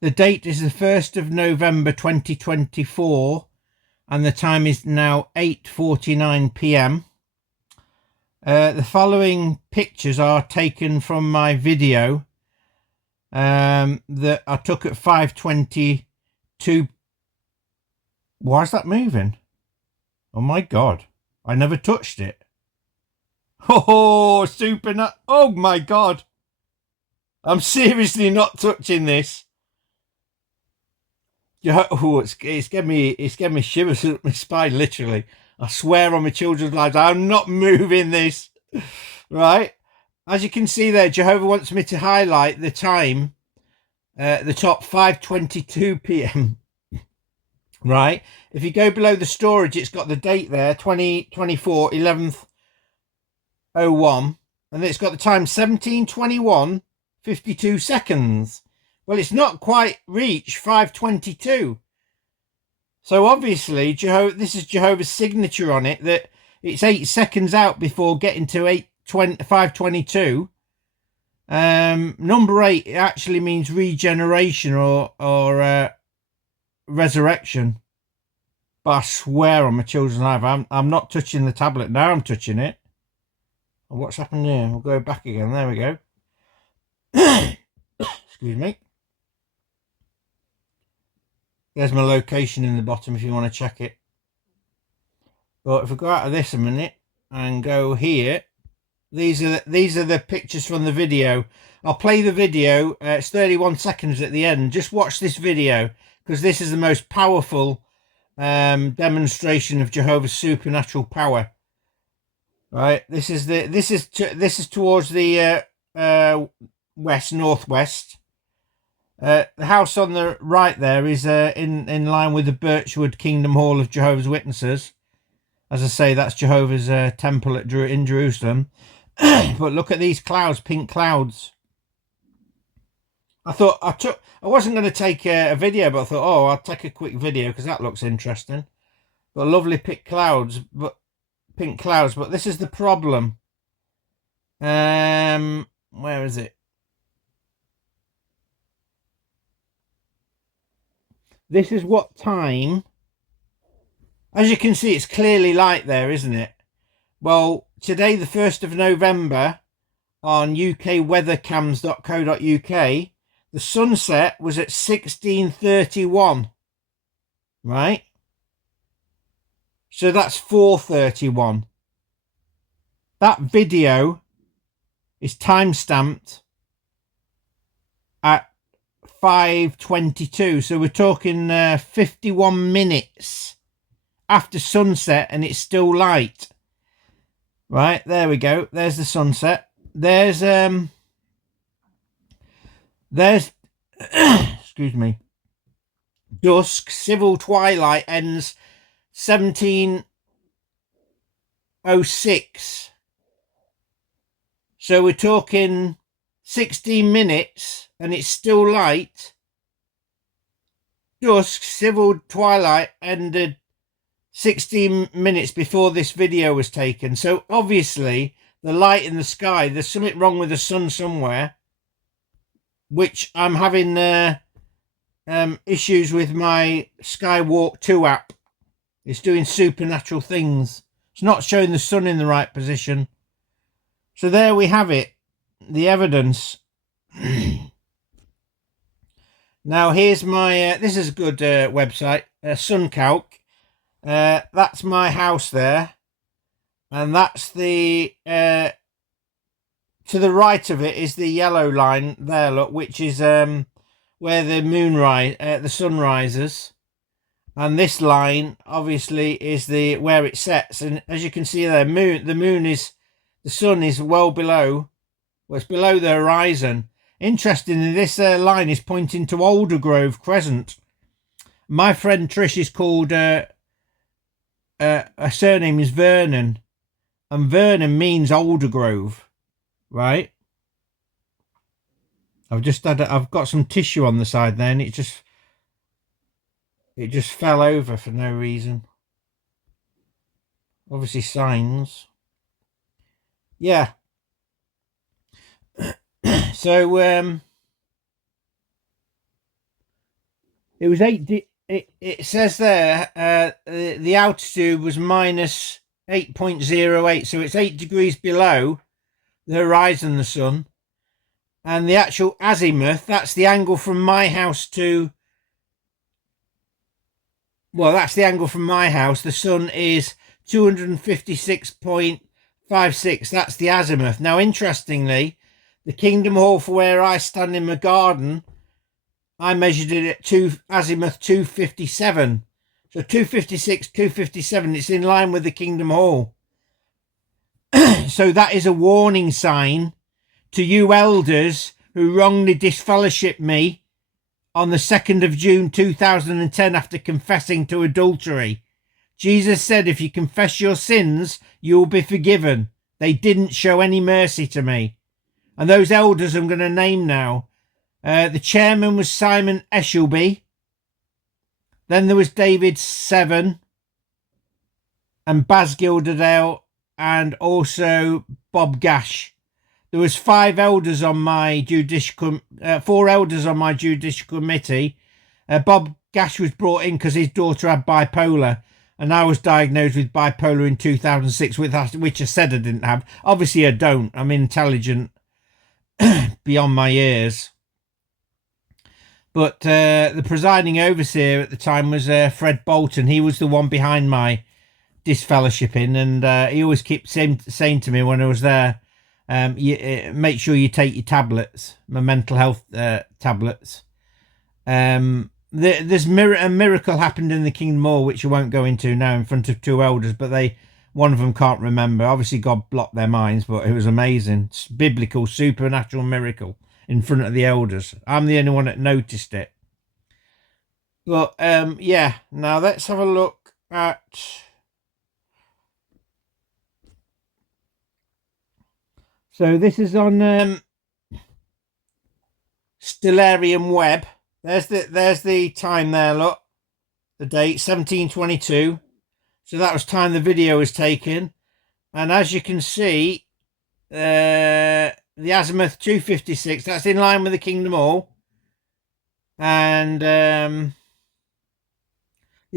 The date is the 1st of November 2024 and the time is now 8:49 p.m. The following pictures are taken from my video that I took at 5:22. Why is that moving? Oh my God, I never touched it. Oh, super nut. Oh my God. I'm seriously not touching this. Oh, it's getting me shivers up my spine, literally. I swear on my children's lives, I'm not moving this. Right? As you can see there, Jehovah wants me to highlight the time at the top, 5:22 p.m. Right? If you go below the storage, it's got the date there, 2024, 11th 01, and it's got the time 17:21, 52 seconds. Well, it's not quite reached 5:22. So obviously, this is Jehovah's signature on it, that it's 8 seconds out before getting to 5:22. Number 8 actually means regeneration or resurrection. But I swear on my children's life, I'm not touching the tablet. Now I'm touching it. What's happened here? We'll go back again. There we go. Excuse me. There's my location in the bottom if you want to check it. But if we go out of this a minute and go here, these are the pictures from the video. I'll play the video. It's 31 seconds at the end. Just watch this video because this is the most powerful demonstration of Jehovah's supernatural power. Right, this is towards the northwest. The house on the right there is in line with the Birchwood Kingdom Hall of Jehovah's Witnesses. As I say, that's Jehovah's temple in Jerusalem. But look at these clouds, pink clouds. I wasn't going to take a video, but I thought, oh, I'll take a quick video because that looks interesting. But lovely pink clouds, but this is the problem. Where is it? This is what time. As you can see, it's clearly light there, isn't it? Well, today, the 1st of November, on ukweathercams.co.uk, the sunset was at 16:31. Right? So that's 4:31. That video is time-stamped at 5:22. So we're talking 51 minutes after sunset and it's still light. Right, there we go. There's the sunset. There's excuse me, dusk. Civil twilight ends 17:06. So we're talking 16 minutes and it's still light. Dusk, civil twilight ended 16 minutes before this video was taken. So obviously the light in the sky, there's something wrong with the sun somewhere, which I'm having issues with my Skywalk 2 app. It's doing supernatural things. It's not showing the sun in the right position. So there we have it, the evidence. Now here's my, this is a good website, SunCalc. That's my house there. And that's the, to the right of it is the yellow line there, look, which is where the sun rises. And this line obviously is where it sets. And as you can see there, the sun is well below, it's below the horizon. Interestingly, this line is pointing to Aldergrove Crescent. My friend Trish is called, her surname is Vernon, and Vernon means Aldergrove, right? I've got some tissue on the side there, and it just fell over for no reason. Obviously signs. Yeah. So It was it says there the altitude was minus 8.08, so it's 8 degrees below the horizon, the sun. And the actual azimuth, that's the angle from my house to, well, that's the angle from my house. The sun is 256.56. That's the azimuth. Now, interestingly, the Kingdom Hall for where I stand in my garden, I measured it at azimuth 257. So 256, 257, it's in line with the Kingdom Hall. So that is a warning sign to you elders who wrongly disfellowshipped me on the 2nd of June 2010 after confessing to adultery. Jesus said, if you confess your sins, you will be forgiven. They didn't show any mercy to me. And those elders I'm going to name now. The chairman was Simon Eshelby. Then there was David Seven and Baz Gilderdale and also Bob Gash. There was 4 elders on my judicial committee. Bob Gash was brought in because his daughter had bipolar, and I was diagnosed with bipolar in 2006, which I said I didn't have. Obviously, I don't. I'm intelligent beyond my years. But the presiding overseer at the time was Fred Bolton. He was the one behind my disfellowshipping, and he always kept saying to me when I was there, make sure you take your tablets, my mental health tablets. There's a miracle happened in the Kingdom Hall, which I won't go into now, in front of 2 elders, but one of them can't remember. Obviously, God blocked their minds, but it was amazing. It's biblical, supernatural miracle in front of the elders. I'm the only one that noticed it. But yeah, now let's have a look at. So this is on Stellarium Web. There's the time there, look. The date, 1722. So that was time the video was taken. And as you can see, the azimuth 256, that's in line with the Kingdom Hall. And the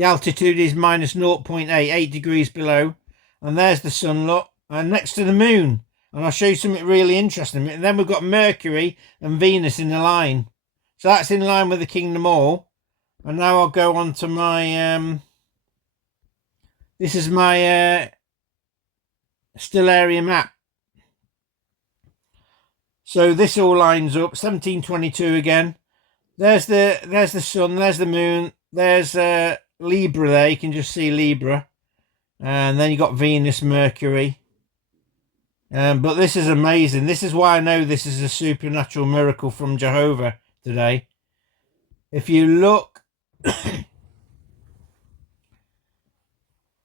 altitude is minus 0.8, 8 degrees below. And there's the sun, look. And next to the moon. And I'll show you something really interesting. And then we've got Mercury and Venus in the line. So that's in line with the Kingdom Hall. And now I'll go on to my... this is my Stellarium app. So this all lines up. 1722 again. There's the sun. There's the moon. There's Libra there. You can just see Libra. And then you got Venus, Mercury. But this is amazing. This is why I know this is a supernatural miracle from Jehovah today. If you look,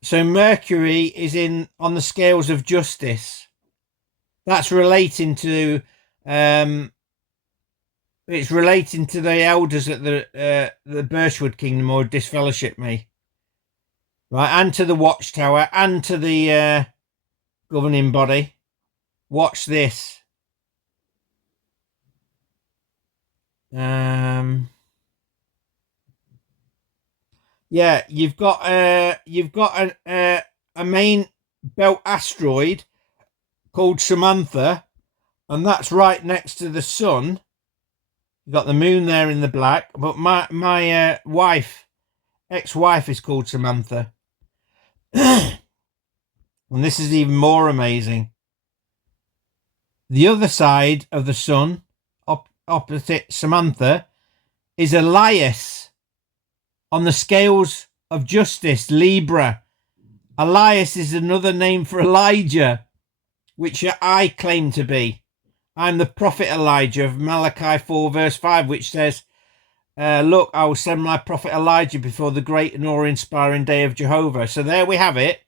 so Mercury is on the scales of justice. That's relating to it's relating to the elders at the Birchwood Kingdom or disfellowship me, right, and to the Watchtower and to the governing body. Watch this. Yeah, you've got a main belt asteroid called Samantha, and that's right next to the sun. You've got the moon there in the black, but my ex-wife is called Samantha. And this is even more amazing. The other side of the sun, opposite Samantha, is Elias on the scales of justice, Libra. Elias is another name for Elijah, which I claim to be. I'm the prophet Elijah of Malachi 4 verse 5, which says, look, I will send my prophet Elijah before the great and awe-inspiring day of Jehovah. So there we have it.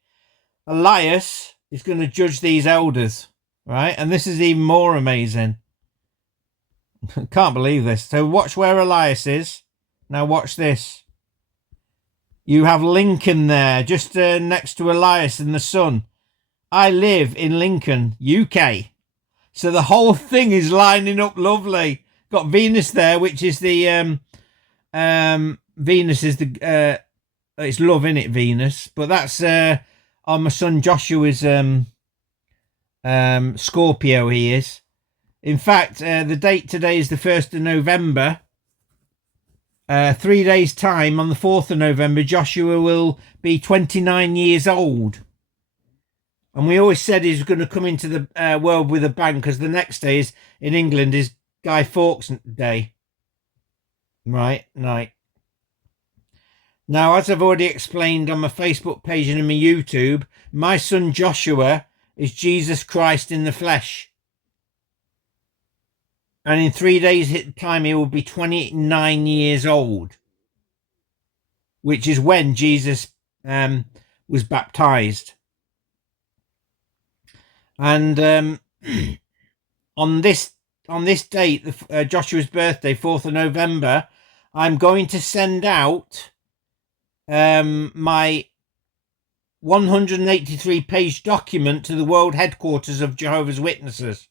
Elias is going to judge these elders. Right, and this is even more amazing. Can't believe this. So watch where Elias is. Now watch this. You have Lincoln there, just next to Elias and the sun. I live in Lincoln, UK. So the whole thing is lining up lovely. Got Venus there, which is the Venus is the it's love, in it, Venus, but that's on my son Joshua's Scorpio. He is, in fact, the date today is the 1st of November. 3 days time, on the 4th of November, Joshua will be 29 years old. And we always said he's going to come into the world with a bang, because the next day is, in England, is Guy Fawkes Day. Right, night. Now, as I've already explained on my Facebook page and in my YouTube, my son Joshua is Jesus Christ in the flesh. And in 3 days' time, he will be 29 years old, which is when Jesus was baptized. And on this date, Joshua's birthday, 4th of November, I'm going to send out my 183-page document to the world headquarters of Jehovah's Witnesses,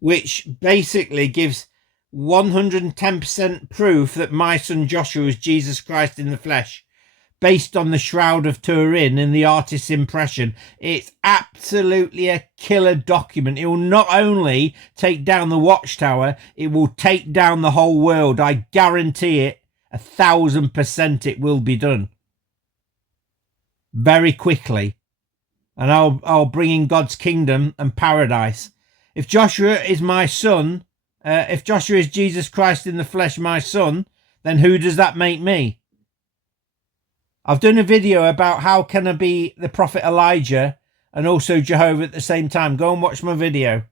which basically gives 110% proof that my son Joshua is Jesus Christ in the flesh, based on the Shroud of Turin and the artist's impression. It's absolutely a killer document. It will not only take down the Watchtower, it will take down the whole world. I guarantee it, 1000% it will be done very quickly. And I'll bring in God's kingdom and paradise. If Joshua is my son, if Joshua is Jesus Christ in the flesh, my son, then who does that make me? I've done a video about how can I be the prophet Elijah and also Jehovah at the same time. Go and watch my video.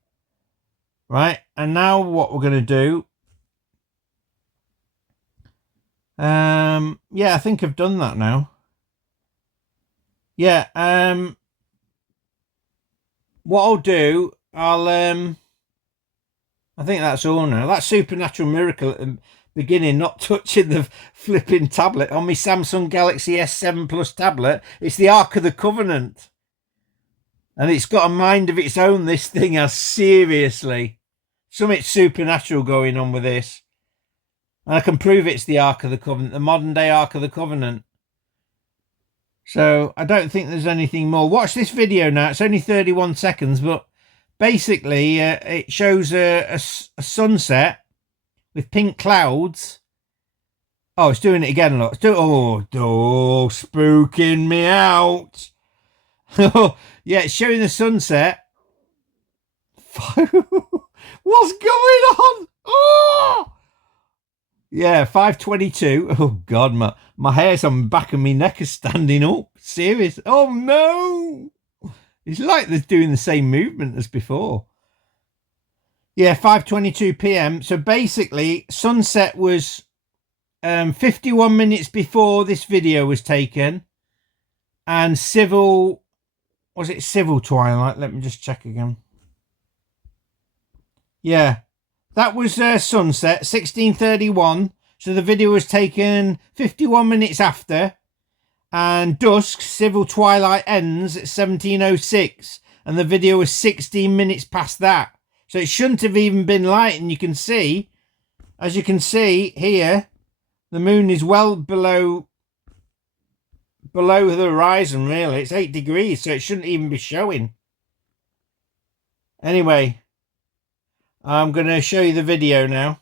Right, and now what we're going to do, yeah, I think I've done that now. Yeah, what I'll do, I think that's all now. That supernatural miracle at the beginning, not touching the flipping tablet on my Samsung Galaxy S7 Plus tablet. It's the Ark of the Covenant. And it's got a mind of its own, this thing has, seriously. Something supernatural going on with this. And I can prove it's the Ark of the Covenant, the modern day Ark of the Covenant. So I don't think there's anything more. Watch this video now. It's only 31 seconds, but basically it shows a sunset with pink clouds. Oh, it's doing it again. Look, spooking me out. Yeah, it's showing the sunset. What's going on? Oh, yeah, 5:22. Oh God, my hair's on the back of my neck is standing up. Serious. Oh no, it's like they're doing the same movement as before. Yeah, 5:22 p.m. So basically, sunset was 51 minutes before this video was taken, and civil, was it civil twilight? Let me just check again. Yeah, that was sunset, 16:31. So the video was taken 51 minutes after, and dusk, civil twilight, ends at 17:06, and the video was 16 minutes past that. So it shouldn't have even been light. And you can see, as you can see here, the moon is well below the horizon, really. It's 8 degrees, so it shouldn't even be showing. Anyway, I'm going to show you the video now.